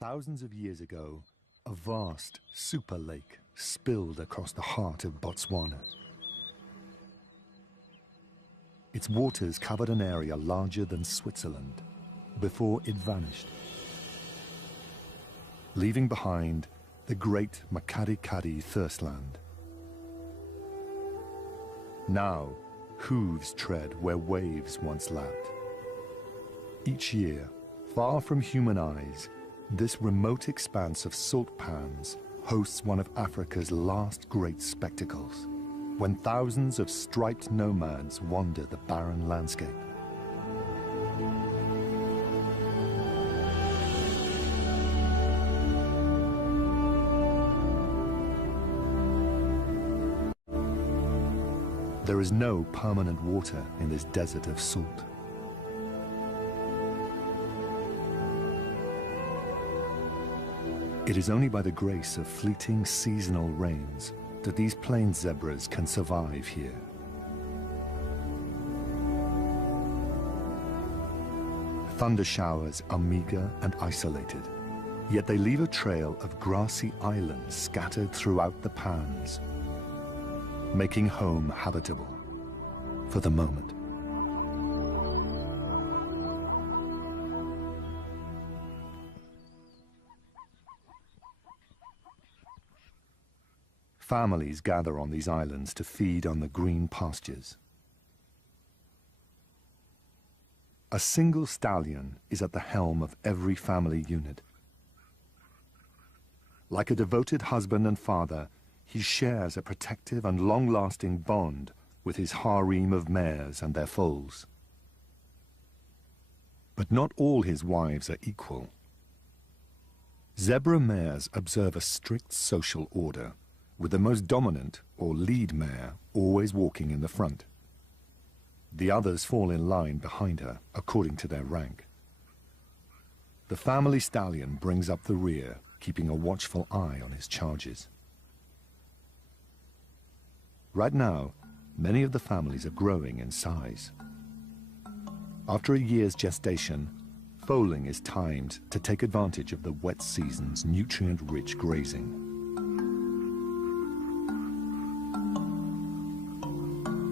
Thousands of years ago, a vast super lake spilled across the heart of Botswana. Its waters covered an area larger than Switzerland before it vanished, leaving behind the great Makadikadi thirstland. Now, hooves tread where waves once lapped. Each year, far from human eyes, this remote expanse of salt pans hosts one of Africa's last great spectacles, when thousands of striped nomads wander the barren landscape. There is no permanent water in this desert of salt. It is only by the grace of fleeting seasonal rains that these plains zebras can survive here. Thunder showers are meager and isolated, yet they leave a trail of grassy islands scattered throughout the pans, making home habitable for the moment. Families gather on these islands to feed on the green pastures. A single stallion is at the helm of every family unit. Like a devoted husband and father, he shares a protective and long-lasting bond with his harem of mares and their foals. But not all his wives are equal. Zebra mares observe a strict social order, with the most dominant, or lead mare, always walking in the front. The others fall in line behind her, according to their rank. The family stallion brings up the rear, keeping a watchful eye on his charges. Right now, many of the families are growing in size. After a year's gestation, foaling is timed to take advantage of the wet season's nutrient-rich grazing.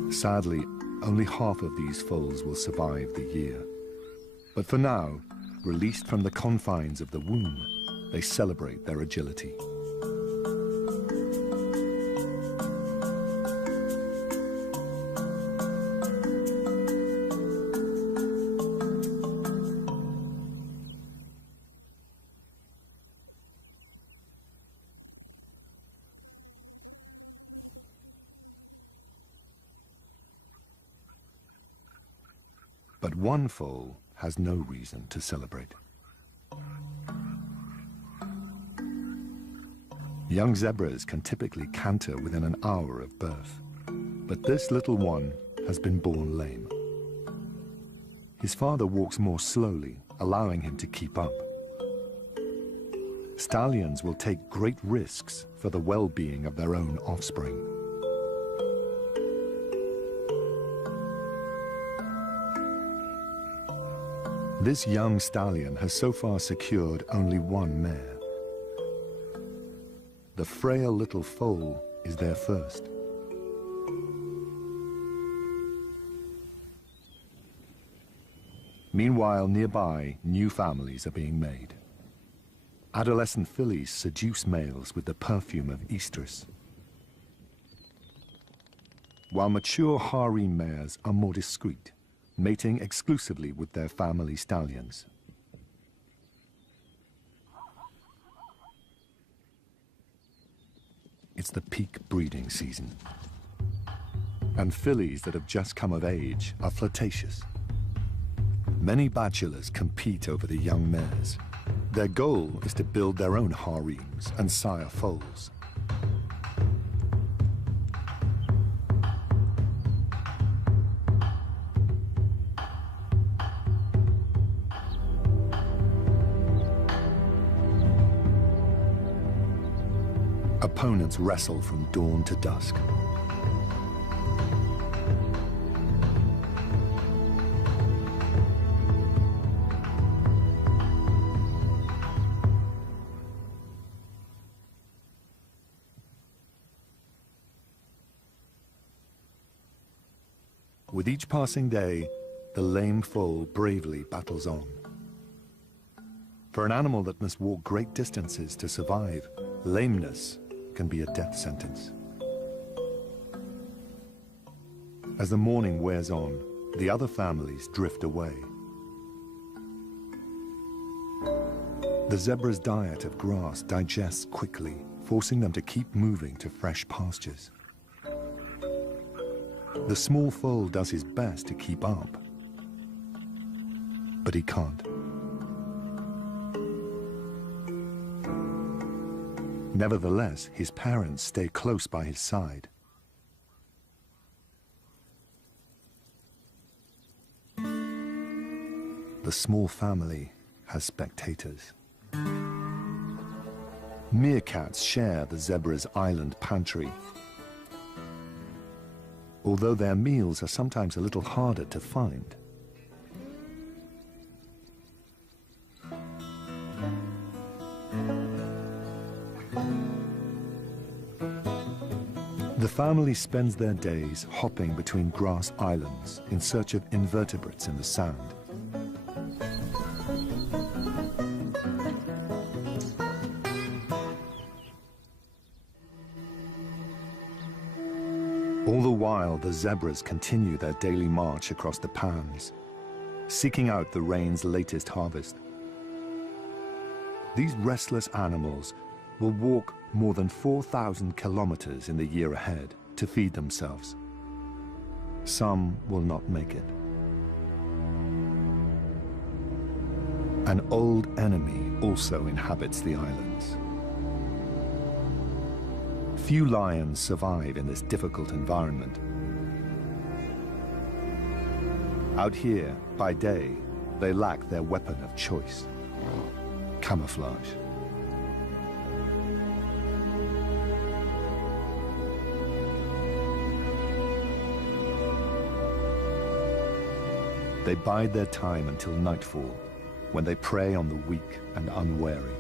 Sadly, only half of these foals will survive the year. But for now, released from the confines of the womb, they celebrate their agility. But one foal has no reason to celebrate. Young zebras can typically canter within an hour of birth, but this little one has been born lame. His father walks more slowly, allowing him to keep up. Stallions will take great risks for the well-being of their own offspring. This young stallion has so far secured only one mare. The frail little foal is there first. Meanwhile, nearby, new families are being made. Adolescent fillies seduce males with the perfume of estrus, while mature harem mares are more discreet, mating exclusively with their family stallions. It's the peak breeding season, and fillies that have just come of age are flirtatious. Many bachelors compete over the young mares. Their goal is to build their own harems and sire foals. Opponents wrestle from dawn to dusk. With each passing day, the lame foal bravely battles on. For an animal that must walk great distances to survive, lameness can be a death sentence. As the morning wears on, the other families drift away. The zebra's diet of grass digests quickly, forcing them to keep moving to fresh pastures. The small foal does his best to keep up, but he can't. Nevertheless, his parents stay close by his side. The small family has spectators. Meerkats share the zebra's island pantry. Although their meals are sometimes a little harder to find. The family spends their days hopping between grass islands in search of invertebrates in the sand. All the while, the zebras continue their daily march across the pans, seeking out the rain's latest harvest. These restless animals will walk more than 4,000 kilometers in the year ahead to feed themselves. Some will not make it. An old enemy also inhabits the islands. Few lions survive in this difficult environment. Out here, by day, they lack their weapon of choice: camouflage. They bide their time until nightfall, when they prey on the weak and unwary.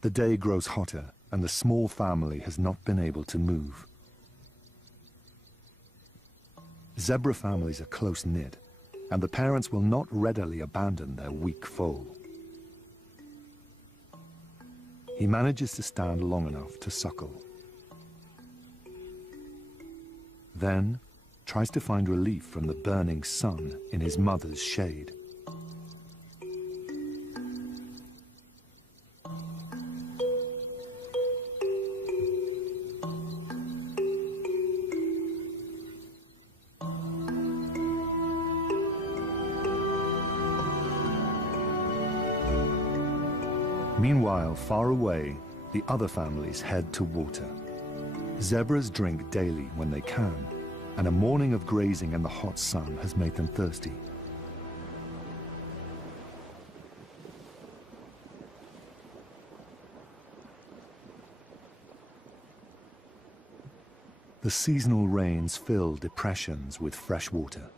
The day grows hotter, and the small family has not been able to move. Zebra families are close-knit, and the parents will not readily abandon their weak foal. He manages to stand long enough to suckle. Then tries to find relief from the burning sun in his mother's shade. Meanwhile, far away, the other families head to water. Zebras drink daily when they can, and a morning of grazing in the hot sun has made them thirsty. The seasonal rains fill depressions with fresh water.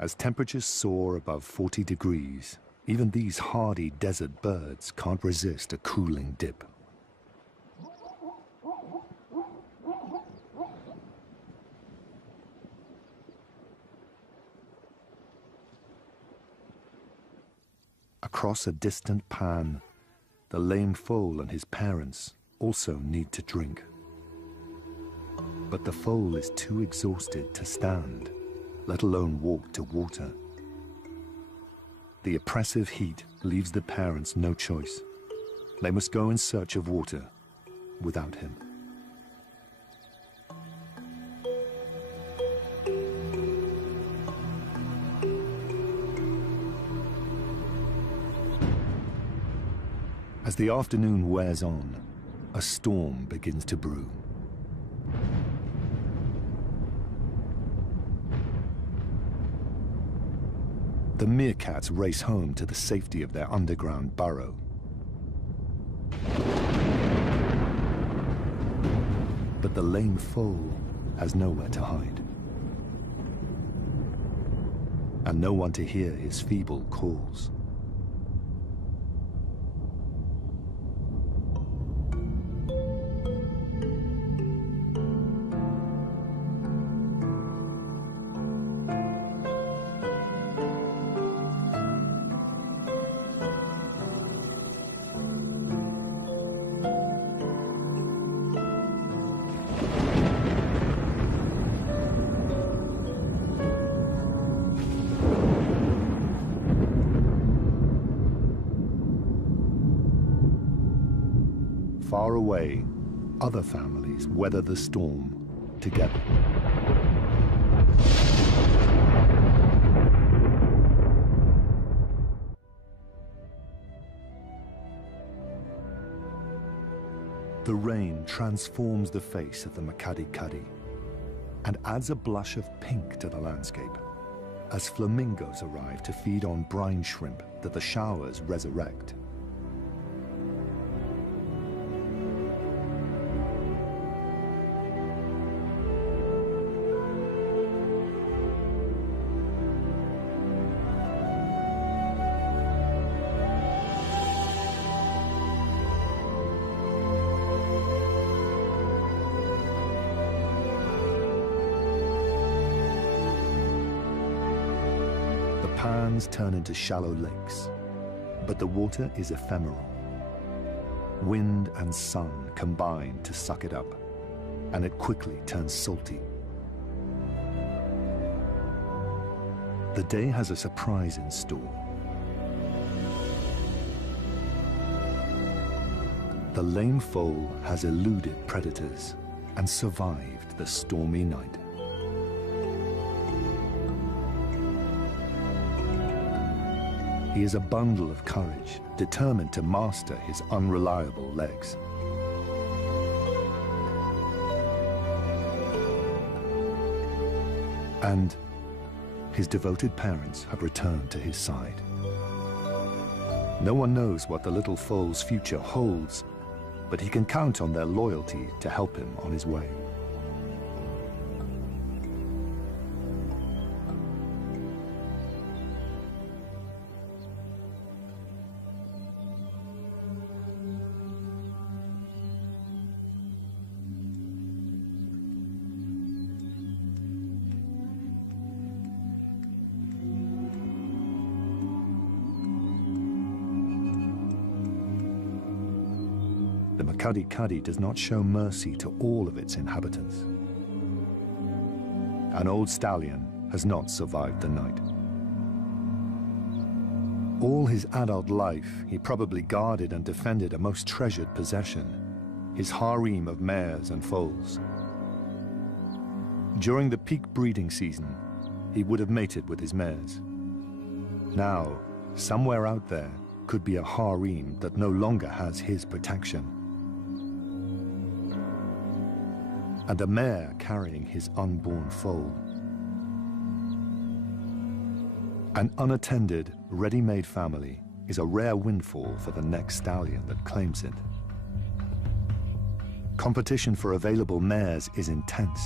As temperatures soar above 40 degrees, even these hardy desert birds can't resist a cooling dip. Across a distant pan, the lame foal and his parents also need to drink. But the foal is too exhausted to stand, let alone walk to water. The oppressive heat leaves the parents no choice. They must go in search of water without him. As the afternoon wears on, a storm begins to brew. The meerkats race home to the safety of their underground burrow. But the lame foal has nowhere to hide, and no one to hear his feeble calls. Far away, other families weather the storm together. The rain transforms the face of the Makadi-Kadi and adds a blush of pink to the landscape as flamingos arrive to feed on brine shrimp that the showers resurrect. Pans turn into shallow lakes, but the water is ephemeral. Wind and sun combine to suck it up, and it quickly turns salty. The day has a surprise in store. The lame foal has eluded predators and survived the stormy night. He is a bundle of courage, determined to master his unreliable legs. And his devoted parents have returned to his side. No one knows what the little foal's future holds, but he can count on their loyalty to help him on his way. The Makadi-Kadi does not show mercy to all of its inhabitants. An old stallion has not survived the night. All his adult life, he probably guarded and defended a most treasured possession, his harem of mares and foals. During the peak breeding season, he would have mated with his mares. Now, somewhere out there could be a harem that no longer has his protection, and a mare carrying his unborn foal. An unattended, ready-made family is a rare windfall for the next stallion that claims it. Competition for available mares is intense.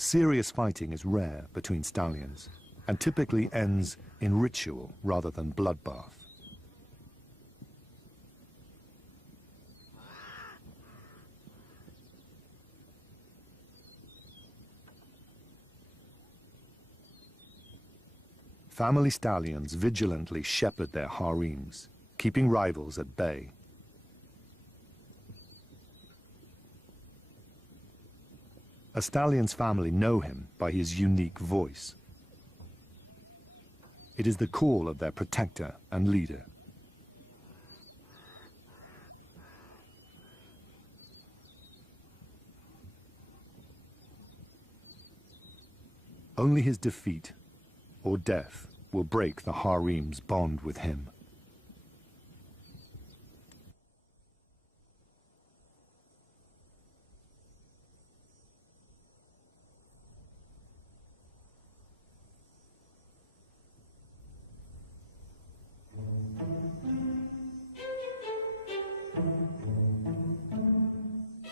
Serious fighting is rare between stallions and typically ends in ritual rather than bloodbath. Family stallions vigilantly shepherd their harems, keeping rivals at bay. A stallion's family know him by his unique voice. It is the call of their protector and leader. Only his defeat or death will break the harem's bond with him.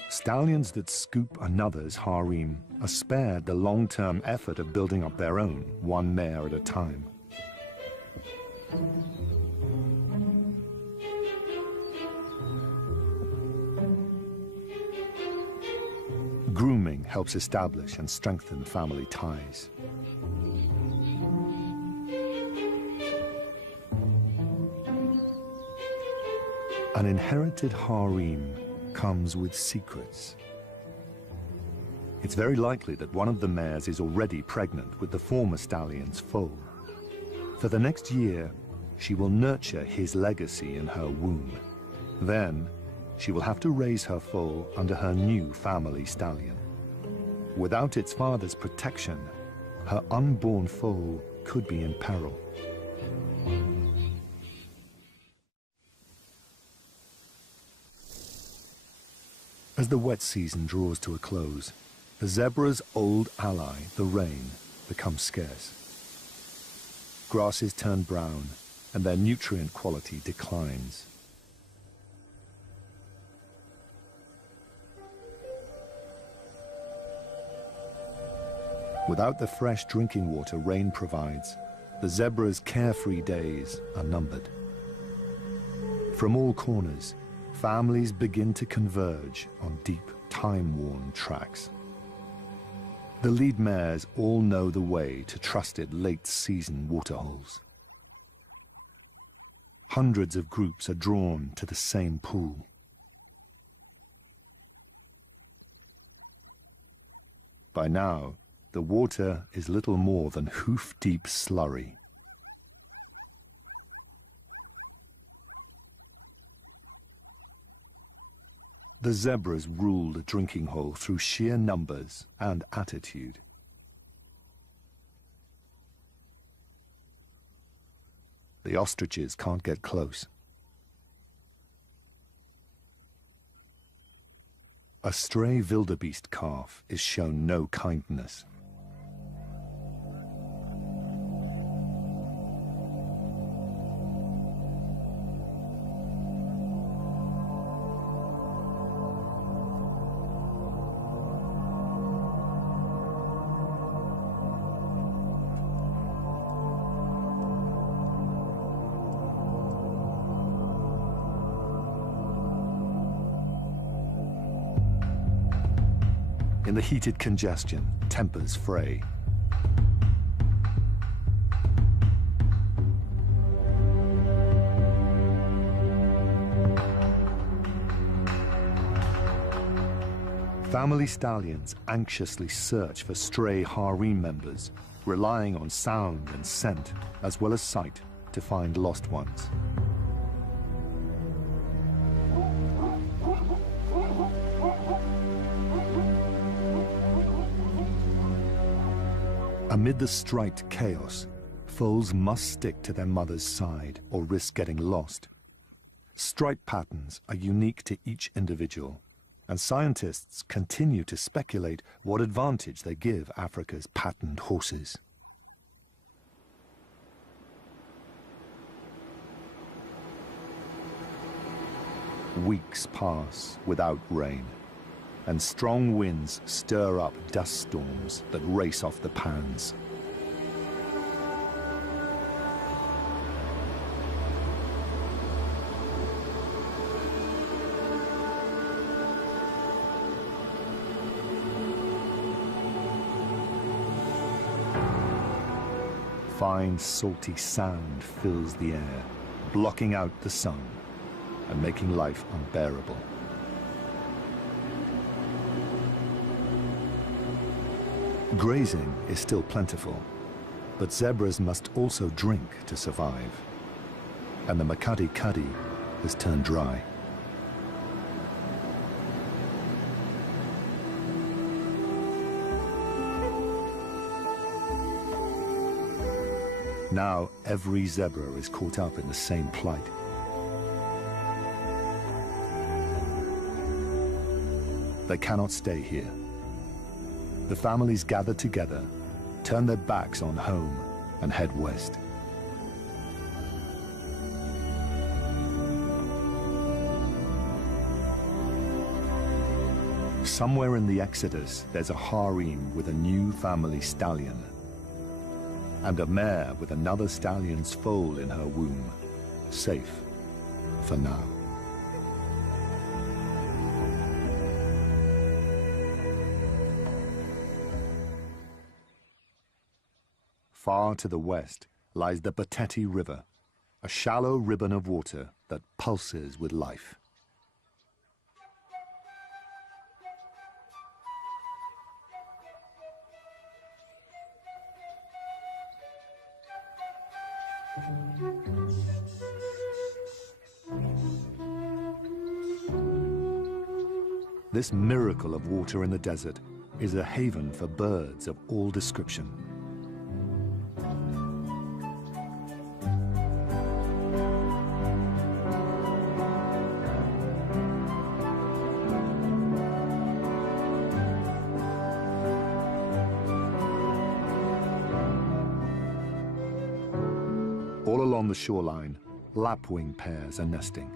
Stallions that scoop another's harem are spared the long-term effort of building up their own, one mare at a time. Grooming helps establish and strengthen family ties. An inherited harem comes with secrets. It's very likely that one of the mares is already pregnant with the former stallion's foal. For the next year, she will nurture his legacy in her womb. Then, she will have to raise her foal under her new family stallion. Without its father's protection, her unborn foal could be in peril. As the wet season draws to a close, the zebra's old ally, the rain, becomes scarce. Grasses turn brown, and their nutrient quality declines. Without the fresh drinking water rain provides, the zebra's carefree days are numbered. From all corners, families begin to converge on deep, time-worn tracks. The lead mares all know the way to trusted late-season waterholes. Hundreds of groups are drawn to the same pool. By now, the water is little more than hoof-deep slurry. The zebras rule the drinking hole through sheer numbers and attitude. The ostriches can't get close. A stray wildebeest calf is shown no kindness. In the heated congestion, tempers fray. Family stallions anxiously search for stray harem members, relying on sound and scent, as well as sight, to find lost ones. Amid the striped chaos, foals must stick to their mother's side or risk getting lost. Stripe patterns are unique to each individual, and scientists continue to speculate what advantage they give Africa's patterned horses. Weeks pass without rain, and strong winds stir up dust storms that race off the pans. Fine salty sand fills the air, blocking out the sun and making life unbearable. Grazing is still plentiful, but zebras must also drink to survive. And the Makadi Kadi has turned dry. Now every zebra is caught up in the same plight. They cannot stay here. The families gather together, turn their backs on home, and head west. Somewhere in the exodus, there's a harem with a new family stallion, and a mare with another stallion's foal in her womb, safe for now. Far to the west lies the Bateti River, a shallow ribbon of water that pulses with life. This miracle of water in the desert is a haven for birds of all description. All along the shoreline, lapwing pairs are nesting.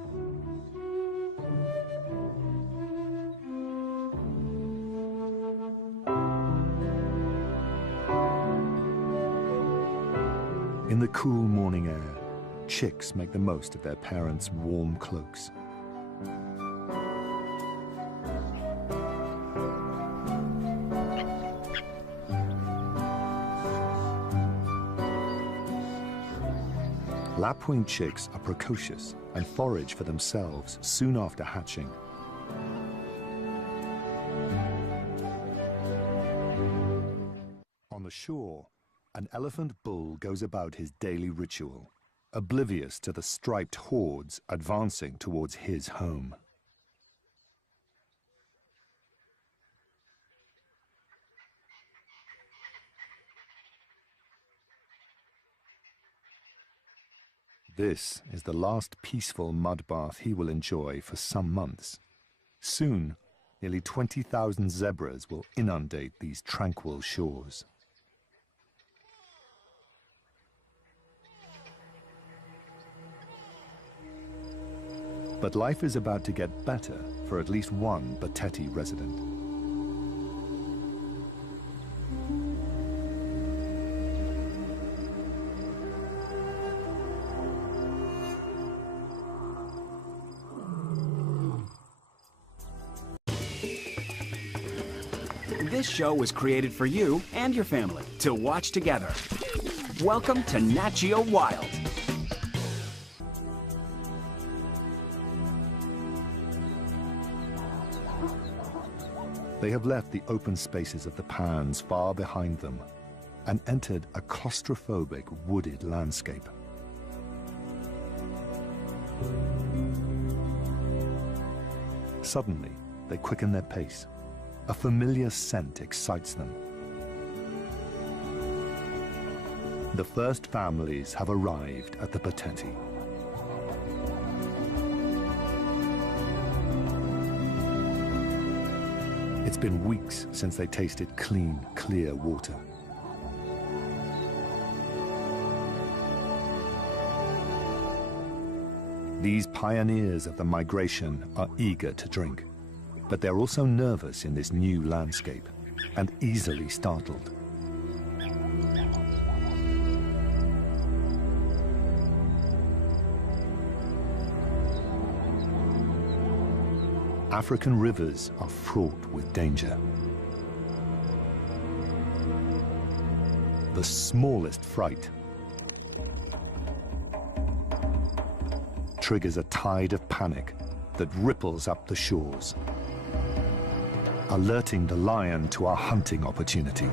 In the cool morning air, chicks make the most of their parents' warm cloaks. Lapwing chicks are precocious and forage for themselves soon after hatching. On the shore, an elephant bull goes about his daily ritual, oblivious to the striped hordes advancing towards his home. This is the last peaceful mud bath he will enjoy for some months. Soon, nearly 20,000 zebras will inundate these tranquil shores. But life is about to get better for at least one Bateti resident. This show was created for you and your family to watch together. Welcome to Nat Geo Wild. They have left the open spaces of the pans far behind them and entered a claustrophobic wooded landscape. Suddenly, they quicken their pace. A familiar scent excites them. The first families have arrived at the Bateti. It's been weeks since they tasted clean, clear water. These pioneers of the migration are eager to drink, but they're also nervous in this new landscape and easily startled. African rivers are fraught with danger. The smallest fright triggers a tide of panic that ripples up the shores, alerting the lion to a hunting opportunity.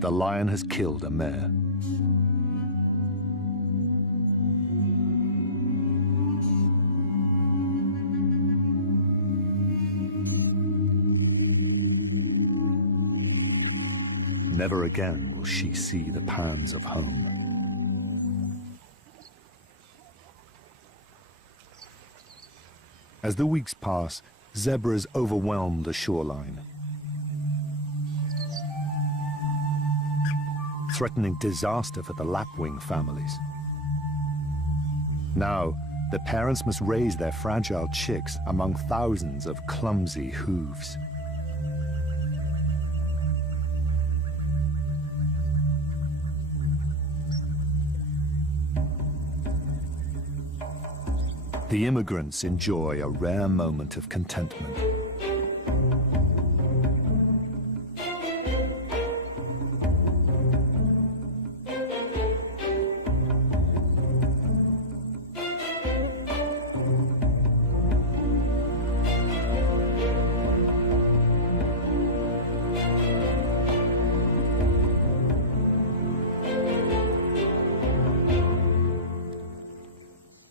The lion has killed a mare. Never again will she see the pans of home. As the weeks pass, zebras overwhelm the shoreline, threatening disaster for the lapwing families. Now, the parents must raise their fragile chicks among thousands of clumsy hooves. The immigrants enjoy a rare moment of contentment.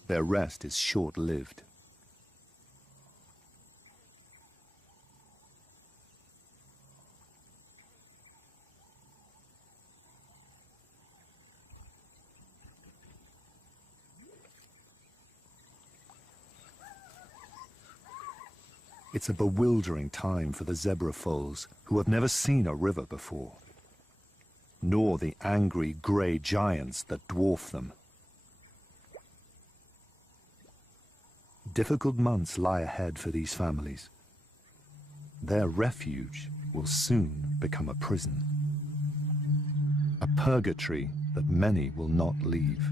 Their rest is short-lived. It's a bewildering time for the zebra foals who have never seen a river before, nor the angry grey giants that dwarf them. Difficult months lie ahead for these families. Their refuge will soon become a prison, a purgatory that many will not leave.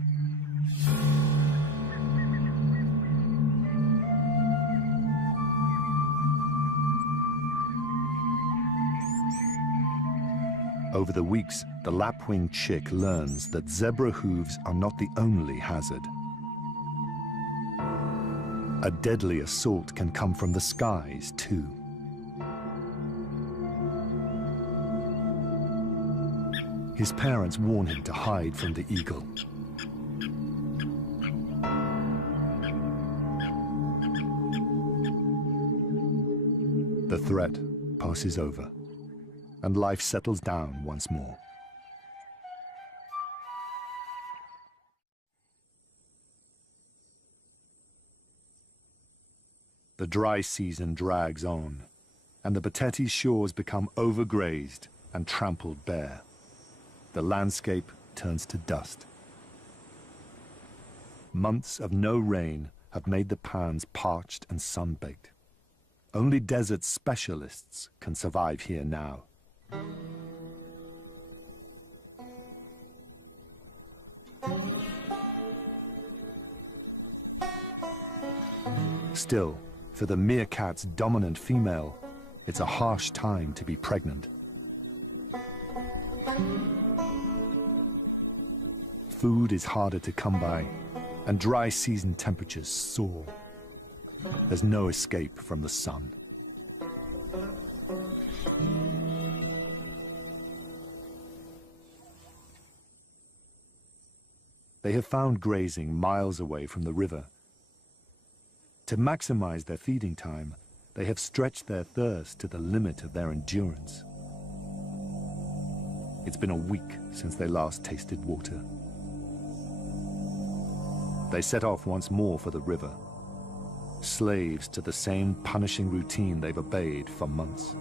Over the weeks, the lapwing chick learns that zebra hooves are not the only hazard. A deadly assault can come from the skies, too. His parents warn him to hide from the eagle. The threat passes over, and life settles down once more. The dry season drags on, and the Batete shores become overgrazed and trampled bare. The landscape turns to dust. Months of no rain have made the pans parched and sun-baked. Only desert specialists can survive here now. Still, for the meerkat's dominant female, it's a harsh time to be pregnant. Food is harder to come by, and dry season temperatures soar. There's no escape from the sun. They have found grazing miles away from the river. To maximize their feeding time, they have stretched their thirst to the limit of their endurance. It's been a week since they last tasted water. They set off once more for the river, slaves to the same punishing routine they've obeyed for months.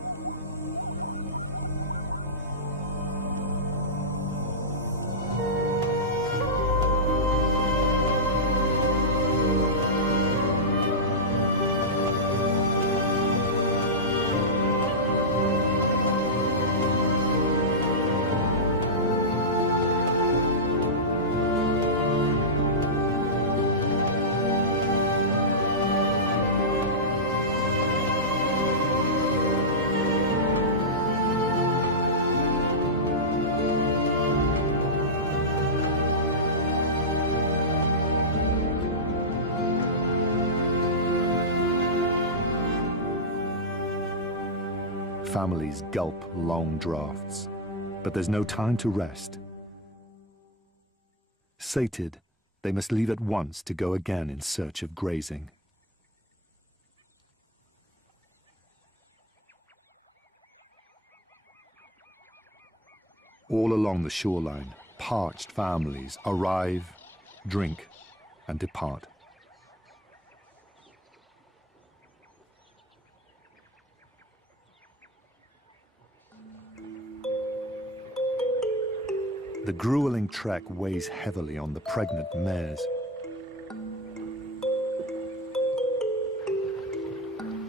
families gulp long draughts, but there's no time to rest. Sated, they must leave at once to go again in search of grazing. All along the shoreline, parched families arrive, drink, and depart. The grueling trek weighs heavily on the pregnant mares.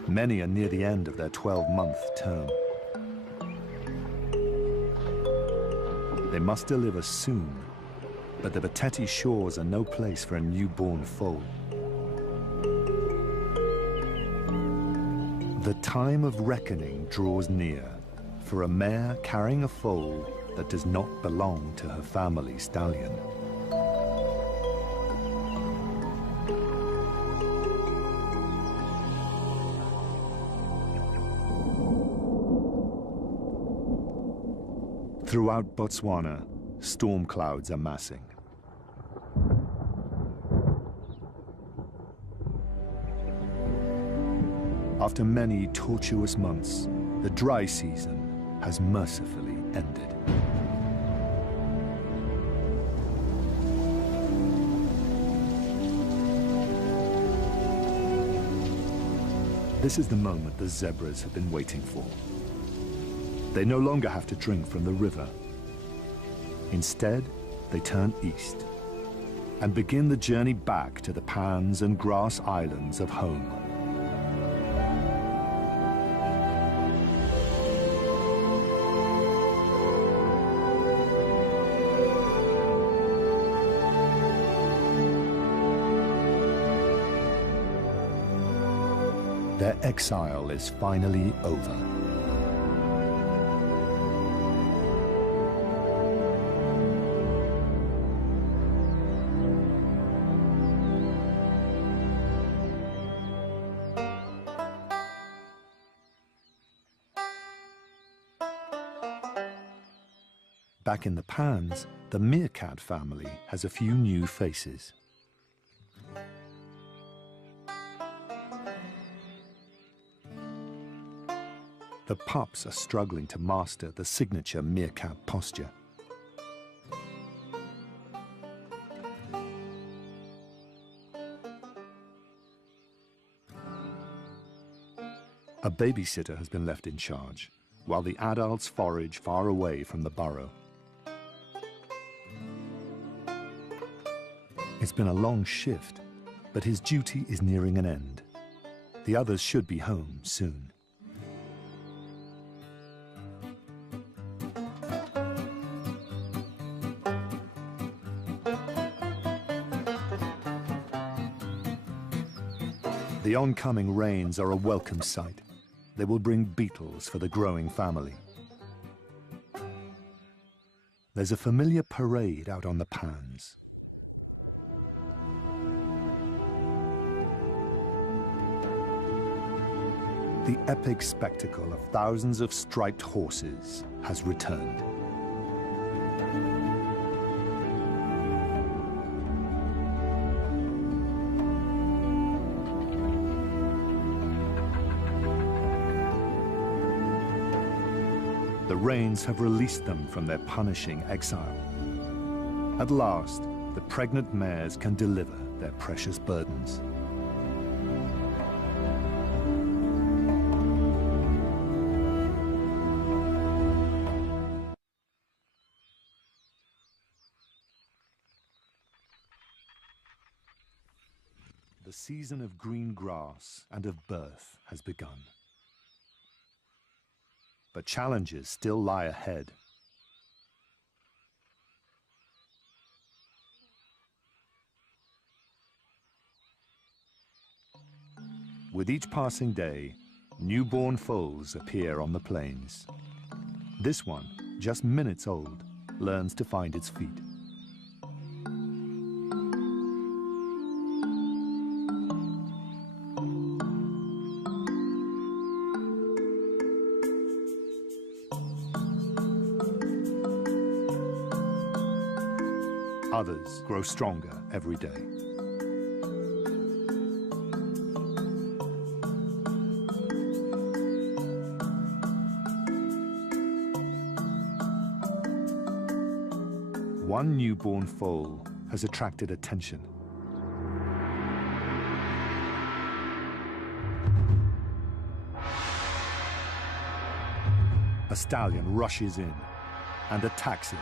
Many are near the end of their 12-month term. They must deliver soon, but the Bateti shores are no place for a newborn foal. The time of reckoning draws near for a mare carrying a foal that does not belong to her family stallion. Throughout Botswana, storm clouds are massing. After many tortuous months, the dry season has mercifully ended. This is the moment the zebras have been waiting for. They no longer have to drink from the river. Instead, they turn east and begin the journey back to the pans and grass islands of home. Their exile is finally over. Back in the pans, the meerkat family has a few new faces. The pups are struggling to master the signature meerkat posture. A babysitter has been left in charge, while the adults forage far away from the burrow. It's been a long shift, but his duty is nearing an end. The others should be home soon. The oncoming rains are a welcome sight. They will bring beetles for the growing family. There's a familiar parade out on the pans. The epic spectacle of thousands of striped horses has returned. The rains have released them from their punishing exile. At last, the pregnant mares can deliver their precious burdens. The season of green grass and of birth has begun. But challenges still lie ahead. With each passing day, newborn foals appear on the plains. This one, just minutes old, learns to find its feet. Others grow stronger every day. One newborn foal has attracted attention. A stallion rushes in and attacks it.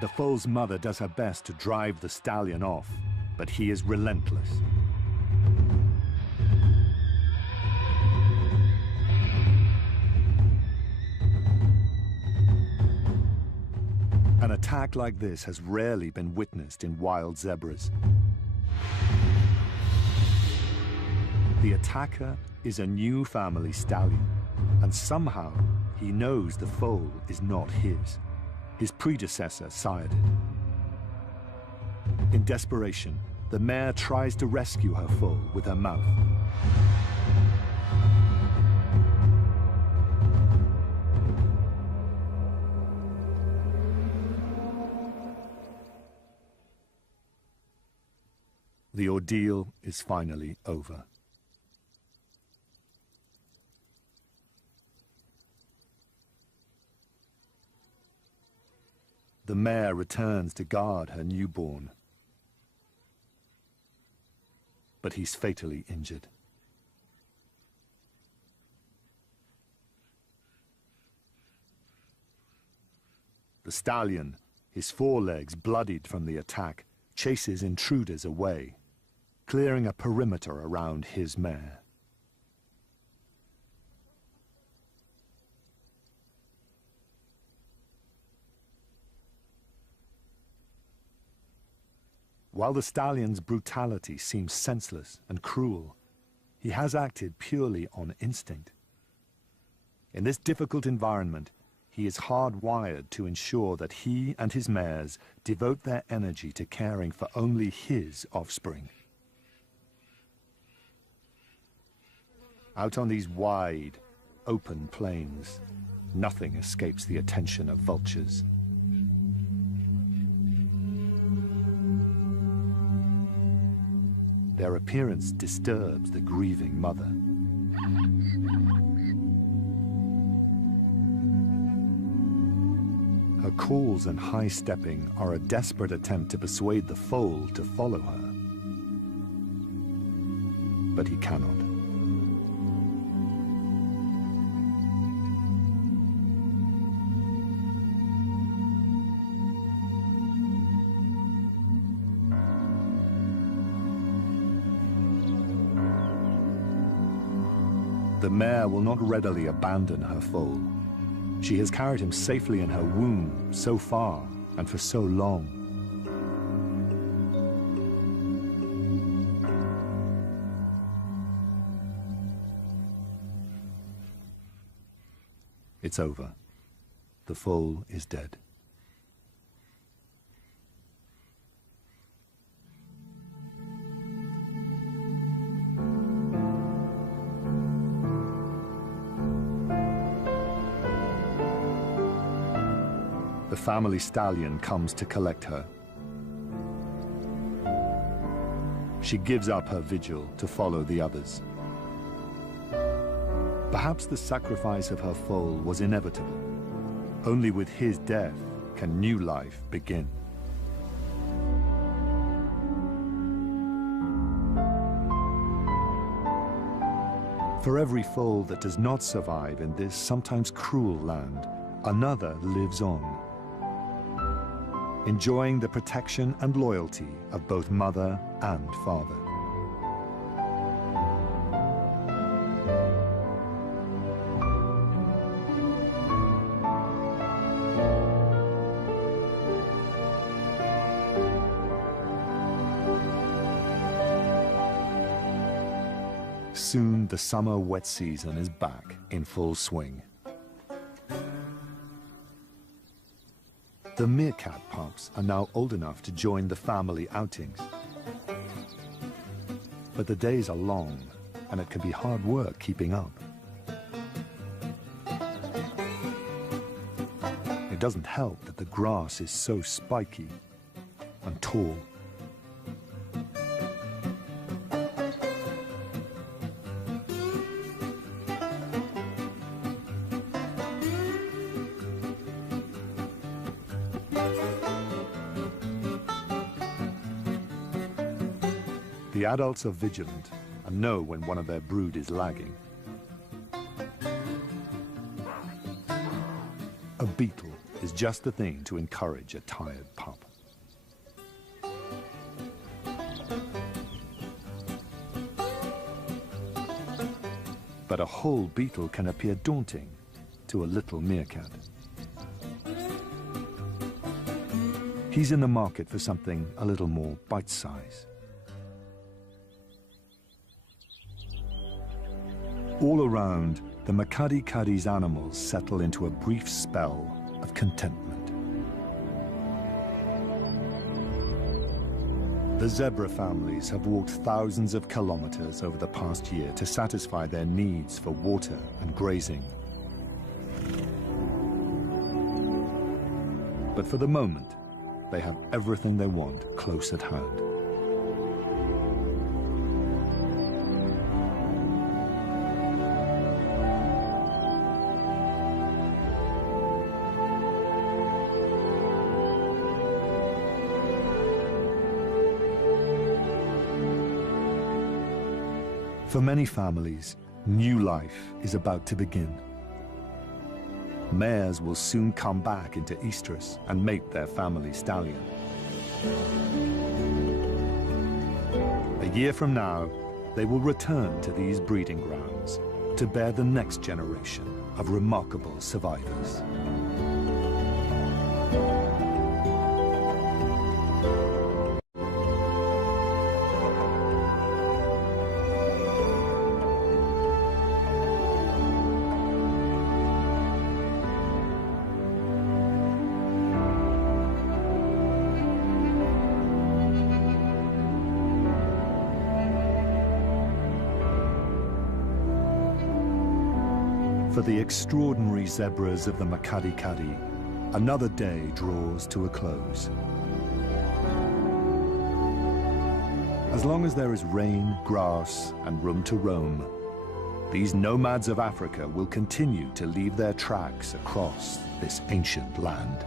The foal's mother does her best to drive the stallion off, but he is relentless. An attack like this has rarely been witnessed in wild zebras. The attacker is a new family stallion, and somehow he knows the foal is not his. His predecessor sired it. In desperation, the mare tries to rescue her foal with her mouth. The ordeal is finally over. The mare returns to guard her newborn, but he's fatally injured. The stallion, his forelegs bloodied from the attack, chases intruders away, clearing a perimeter around his mare. While the stallion's brutality seems senseless and cruel, he has acted purely on instinct. In this difficult environment, he is hardwired to ensure that he and his mares devote their energy to caring for only his offspring. Out on these wide, open plains, nothing escapes the attention of vultures. Their appearance disturbs the grieving mother. Her calls and high stepping are a desperate attempt to persuade the foal to follow her. But he cannot. The mare will not readily abandon her foal. She has carried him safely in her womb so far and for so long. It's over. The foal is dead. The family stallion comes to collect her. She gives up her vigil to follow the others. Perhaps the sacrifice of her foal was inevitable. Only with his death can new life begin. For every foal that does not survive in this sometimes cruel land, another lives on, enjoying the protection and loyalty of both mother and father. Soon the summer wet season is back in full swing. The meerkat pups are now old enough to join the family outings. But the days are long, and it can be hard work keeping up. It doesn't help that the grass is so spiky and tall. The adults are vigilant and know when one of their brood is lagging. A beetle is just the thing to encourage a tired pup. But a whole beetle can appear daunting to a little meerkat. He's in the market for something a little more bite-sized. All around, the Makadi-Kadi's animals settle into a brief spell of contentment. The zebra families have walked thousands of kilometers over the past year to satisfy their needs for water and grazing. But for the moment, they have everything they want close at hand. For many families, new life is about to begin. Mares will soon come back into estrus and mate their family stallion. A year from now, they will return to these breeding grounds to bear the next generation of remarkable survivors. For the extraordinary zebras of the Makadi-Kadi, another day draws to a close. As long as there is rain, grass, and room to roam, these nomads of Africa will continue to leave their tracks across this ancient land.